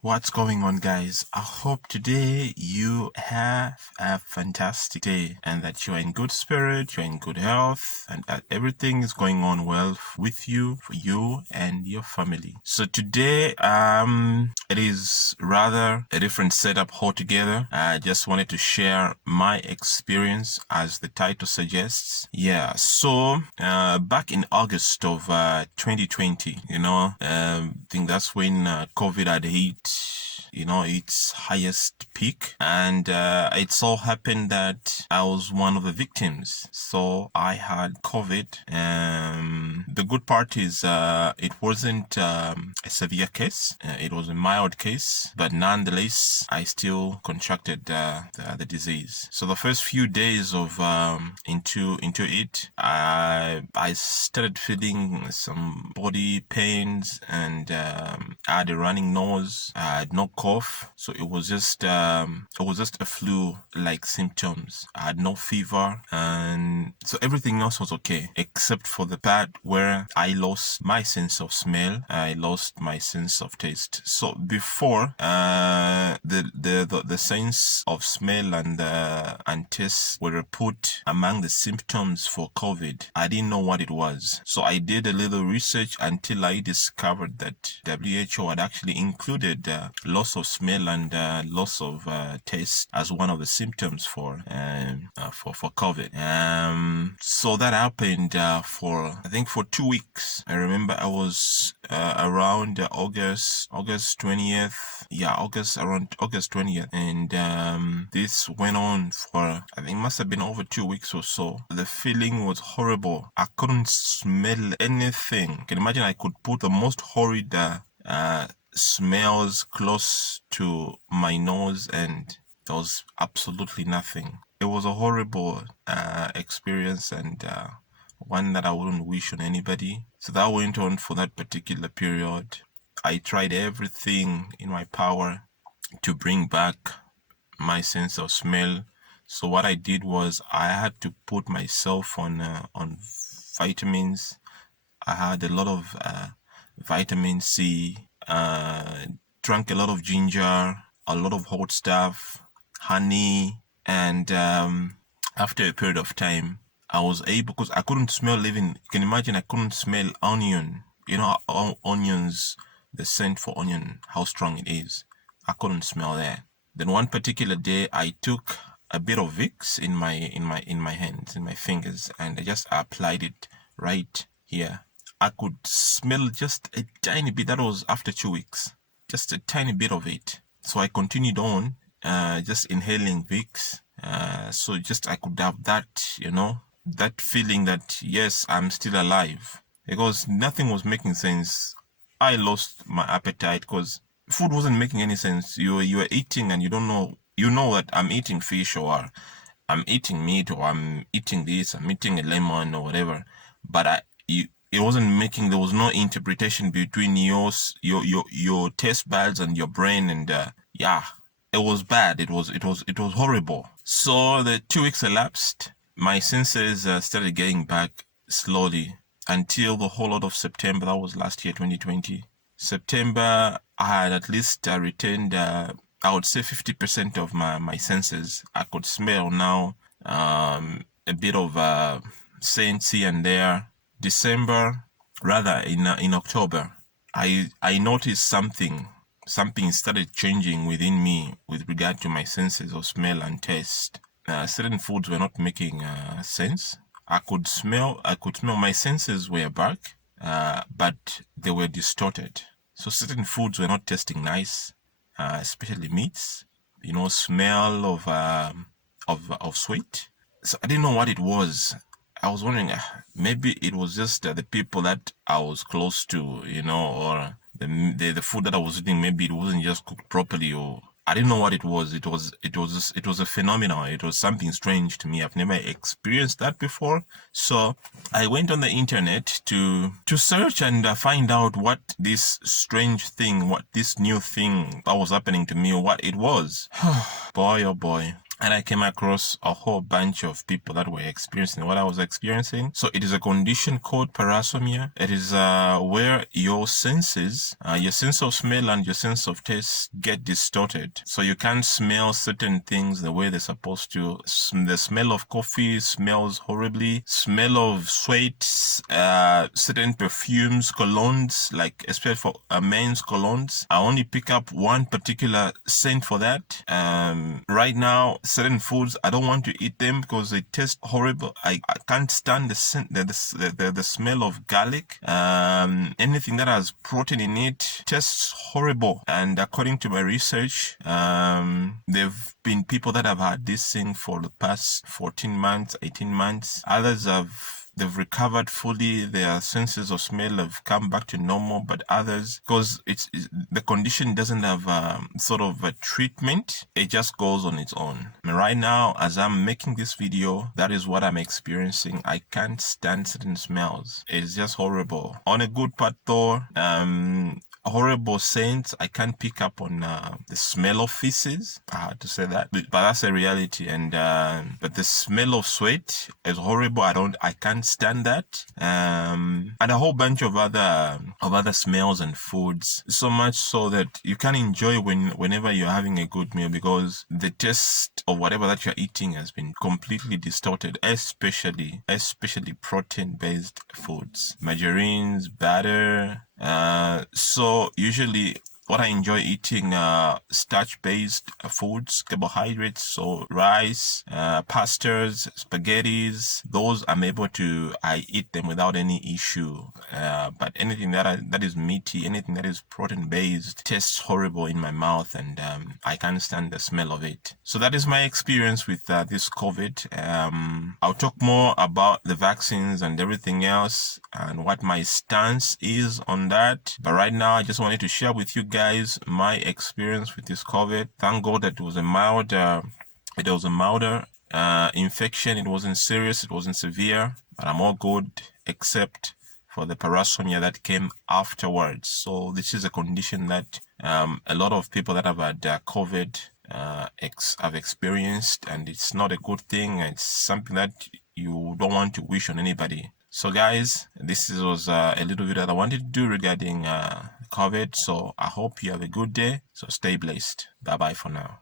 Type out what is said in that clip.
What's going on, guys? I hope today you have a fantastic day and that you're in good spirit, you're in good health, and that everything is going on well with you, for you and your family. So today, it is rather a different setup altogether. I just wanted to share my experience as the title suggests. Yeah, so back in August of 2020, I think that's when COVID had hit its highest peak, and it so happened that I was one of the victims. So I had COVID. The good part is it wasn't a severe case. It was a mild case, but nonetheless I still contracted the disease. So the first few days of into it, I started feeling some body pains, and I had a running nose. I had no cough, so it was just a flu-like symptoms. I had no fever, and so everything else was okay, except for the part where I lost my sense of smell. I lost my sense of taste. So before, the sense of smell and taste were put among the symptoms for COVID. I didn't know what it was, so I did a little research until I discovered that WHO had actually included loss of smell and loss of taste as one of the symptoms for COVID. So that happened for, I think, for 2 weeks. I remember I was around August 20th. Yeah, around August 20th, and this went on for, I think, must have been over 2 weeks or so. The feeling was horrible. I couldn't smell anything. You can imagine I could put the most horrid smells close to my nose, and there was absolutely nothing. It was a horrible experience, and one that I wouldn't wish on anybody. So that went on for that particular period. I tried everything in my power to bring back my sense of smell. So what I did was I had to put myself on vitamins. I had a lot of vitamin C, drank a lot of ginger, a lot of hot stuff, honey, and after a period of time, I was able, because I couldn't smell even, you can imagine I couldn't smell onion. Onions, the scent for onion, how strong it is. I couldn't smell that. Then one particular day, I took a bit of Vicks in my hands, in my fingers, and I just applied it right here. I could smell just a tiny bit. That was after 2 weeks, just a tiny bit of it. So I continued on, just inhaling Vicks. So just I could have that, that feeling that yes, I'm still alive, because nothing was making sense. I lost my appetite because food wasn't making any sense. You were eating and you don't know. You know that I'm eating fish, or I'm eating meat, or I'm eating this, I'm eating a lemon or whatever, but it wasn't making. There was no interpretation between your taste buds and your brain, and yeah, it was bad. It was horrible. So the 2 weeks elapsed. My senses started getting back slowly until the whole lot of September. That was last year, 2020. September, I had at least retained, I would say, 50% of my senses. I could smell now, a bit of scents here and there. December, rather in October, I noticed something started changing within me with regard to my senses of smell and taste. Certain foods were not making sense. I could smell my senses were back, but they were distorted. So certain foods were not tasting nice, especially meats. Smell of sweet. So I didn't know what it was. I was wondering, maybe it was just the people that I was close to, or the food that I was eating. Maybe it wasn't just cooked properly, or I didn't know what it was. It was a phenomenon. It was something strange to me. I've never experienced that before. So I went on the internet to search and find out what this strange thing, what this new thing that was happening to me, what it was. Boy, oh boy. and I came across a whole bunch of people that were experiencing what I was experiencing. So it is a condition called parosmia. It is where your senses, your sense of smell and your sense of taste get distorted. So you can't smell certain things the way they're supposed to. The smell of coffee smells horribly. Smell of sweat, certain perfumes, colognes, like especially for men's colognes. I only pick up one particular scent for that. Right now, certain foods I don't want to eat them because they taste horrible. I can't stand the scent, the smell of garlic. Anything that has protein in it tastes horrible. And according to my research, there've been people that have had this thing for the past 14 months, 18 months. Others they've recovered fully, their senses of smell have come back to normal, but others, because the condition doesn't have sort of a treatment, it just goes on its own. And right now, as I'm making this video, that is what I'm experiencing. I can't stand certain smells. It's just horrible. On a good part though, horrible scents. I can't pick up on the smell of feces. I had to say that, but that's a reality. And but the smell of sweat is horrible. I can't stand that. And a whole bunch of other smells and foods. So much so that you can enjoy whenever you're having a good meal, because the taste of whatever that you're eating has been completely distorted, especially protein-based foods, margarines, butter. So usually what I enjoy eating starch-based foods, carbohydrates, so rice, pastas, spaghettis. Those I eat them without any issue. But anything that is meaty, anything that is protein-based, tastes horrible in my mouth, and I can't stand the smell of it. So that is my experience with this COVID. I'll talk more about the vaccines and everything else and what my stance is on that. But right now, I just wanted to share with you guys my experience with this COVID. Thank God that it was a milder infection. It wasn't serious, it wasn't severe, but I'm all good except for the parosmia that came afterwards. So this is a condition that a lot of people that have had COVID have experienced, and it's not a good thing. It's something that you don't want to wish on anybody. So guys, this was a little video that I wanted to do regarding COVID. So I hope you have a good day. So stay blessed. Bye bye for now.